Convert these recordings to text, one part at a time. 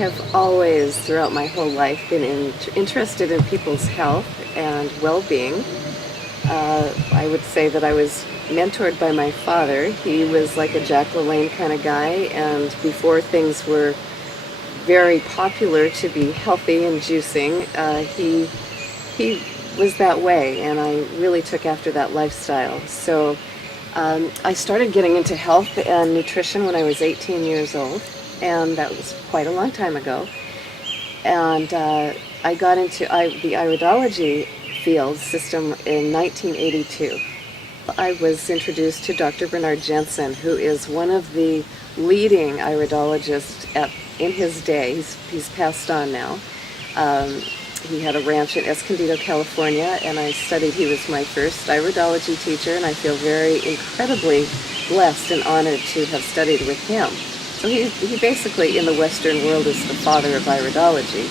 have always, throughout my whole life, been interested in people's health and well-being. I would say that I was mentored by my father. He was like a Jack LaLanne kind of guy, and before things were very popular to be healthy and juicing, he was that way, and I really took after that lifestyle. So I started getting into health and nutrition when I was 18 years old, and that was quite a long time ago. And I got into the iridology field system in 1982. I was introduced to Dr. Bernard Jensen, who is one of the leading iridologists in his day. He's passed on now. He had a ranch in Escondido, California, and I studied. He was my first iridology teacher, and I feel very incredibly blessed and honored to have studied with him. So he basically, in the Western world, is the father of iridology.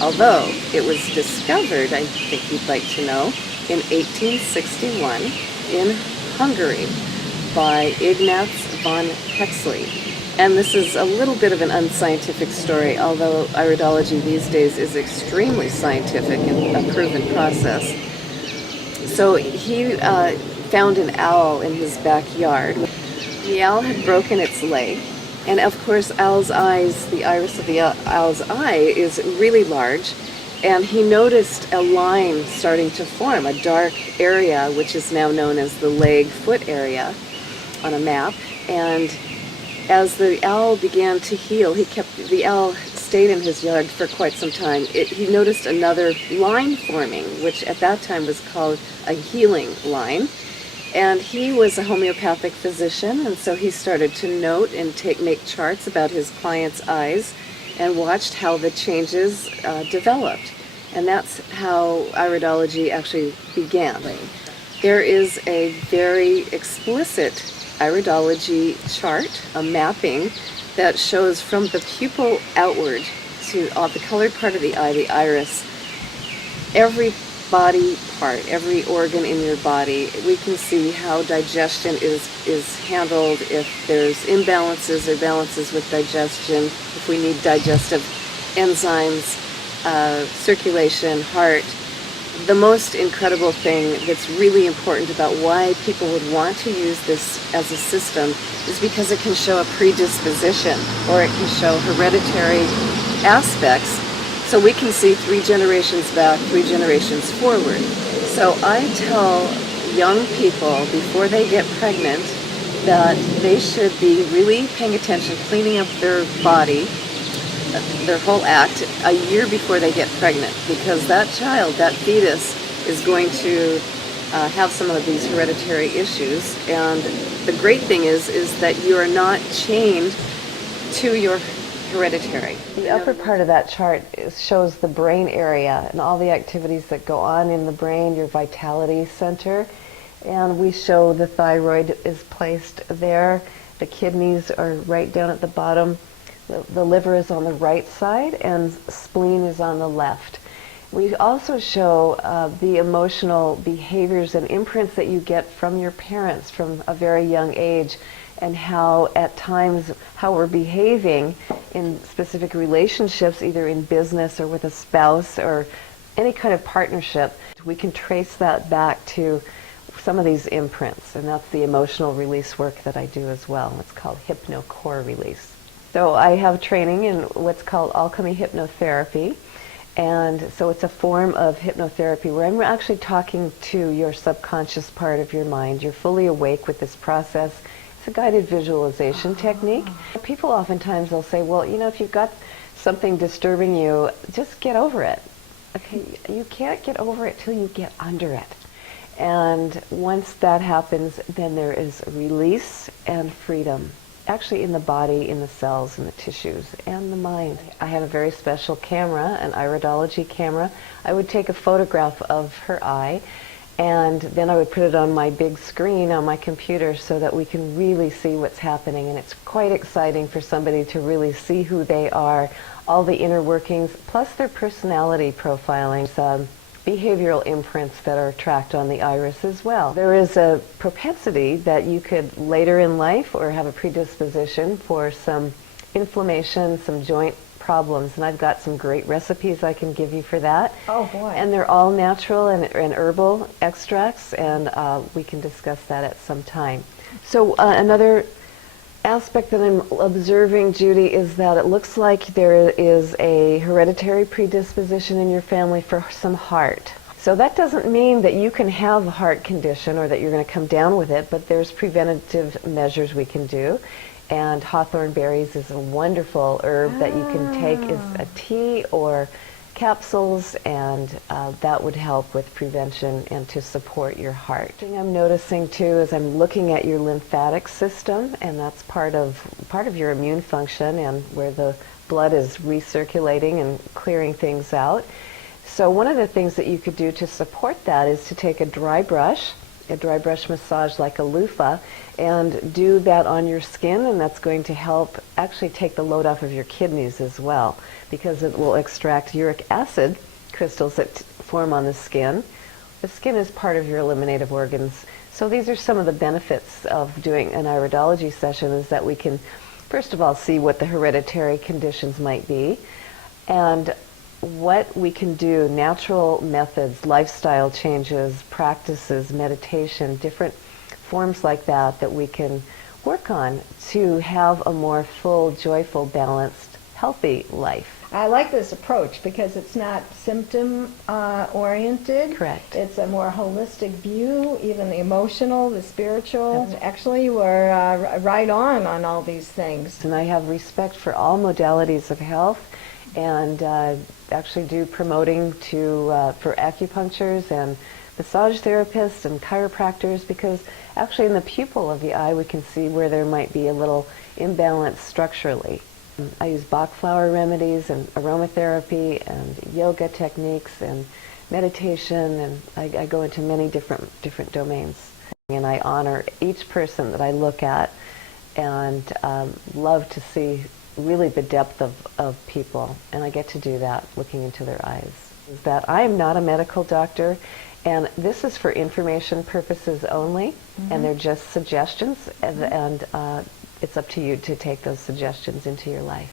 Although it was discovered, I think you'd like to know, in 1861 in Hungary by Ignaz von Hexley. And this is a little bit of an unscientific story, although iridology these days is extremely scientific and a proven process. So he found an owl in his backyard. The owl had broken its leg, and of course owl's eyes, the iris of the owl's eye is really large, and he noticed a line starting to form, a dark area, which is now known as the leg-foot area on a map. And as the owl began to heal, the owl stayed in his yard for quite some time. He noticed another line forming, which at that time was called a healing line. And he was a homeopathic physician, and so he started to note and make charts about his clients' eyes and watched how the changes developed. And that's how iridology actually began. There is a very explicit iridology chart, a mapping that shows from the pupil outward to the colored part of the eye, the iris, every body part, every organ in your body. We can see how digestion is handled, if there's imbalances or balances with digestion, if we need digestive enzymes, circulation, heart. The most incredible thing that's really important about why people would want to use this as a system is because it can show a predisposition, or it can show hereditary aspects. So we can see 3 generations back, 3 generations forward. So I tell young people before they get pregnant that they should be really paying attention, cleaning up their body, their whole act, a year before they get pregnant, because that child, that fetus, is going to have some of these hereditary issues. And the great thing is that you are not chained to your hereditary. The upper part of that chart shows the brain area and all the activities that go on in the brain, your vitality center. And we show the thyroid is placed there. The kidneys are right down at the bottom. The liver is on the right side, and spleen is on the left. We also show the emotional behaviors and imprints that you get from your parents from a very young age, and how at times how we're behaving in specific relationships, either in business or with a spouse or any kind of partnership. We can trace that back to some of these imprints, and that's the emotional release work that I do as well. It's called hypno-core release. So I have training in what's called alchemy hypnotherapy, and so it's a form of hypnotherapy where I'm actually talking to your subconscious part of your mind. You're fully awake with this process. It's a guided visualization technique. People oftentimes will say, well, you know, if you've got something disturbing you, just get over it. Okay, you can't get over it till you get under it. And once that happens, then there is release and freedom. Actually in the body, in the cells, in the tissues, and the mind. I had a very special camera, an iridology camera. I would take a photograph of her eye, and then I would put it on my big screen on my computer so that we can really see what's happening. And it's quite exciting for somebody to really see who they are, all the inner workings, plus their personality profiling. Behavioral imprints that are tracked on the iris as well. There is a propensity that you could later in life or have a predisposition for some inflammation, some joint problems. And I've got some great recipes I can give you for that. Oh boy. And they're all natural and herbal extracts, and we can discuss that at some time. So another aspect that I'm observing, Judy, is that it looks like there is a hereditary predisposition in your family for some heart. So that doesn't mean that you can have a heart condition or that you're going to come down with it, but there's preventative measures we can do. And hawthorn berries is a wonderful herb that you can take as a tea or capsules, and that would help with prevention and to support your heart. The thing I'm noticing too is I'm looking at your lymphatic system, and that's part of your immune function and where the blood is recirculating and clearing things out. So one of the things that you could do to support that is to take a dry brush massage like a loofah, and do that on your skin, and that's going to help actually take the load off of your kidneys as well, because it will extract uric acid crystals that form on the skin. The skin is part of your eliminative organs. So these are some of the benefits of doing an iridology session, is that we can first of all see what the hereditary conditions might be, and what we can do, natural methods, lifestyle changes, practices, meditation, different forms like that that we can work on to have a more full, joyful, balanced, healthy life. I like this approach because it's not symptom oriented. Correct. It's a more holistic view, even the emotional, the spiritual. Actually, you are right on all these things. And I have respect for all modalities of health, and actually do promoting for acupuncturists and massage therapists and chiropractors, because actually in the pupil of the eye we can see where there might be a little imbalance structurally. I use Bach flower remedies and aromatherapy and yoga techniques and meditation, and I go into many different domains. And I honor each person that I look at, and love to see really the depth of people, and I get to do that looking into their eyes. Is that I am not a medical doctor, and this is for information purposes only, and they're just suggestions, and it's up to you to take those suggestions into your life.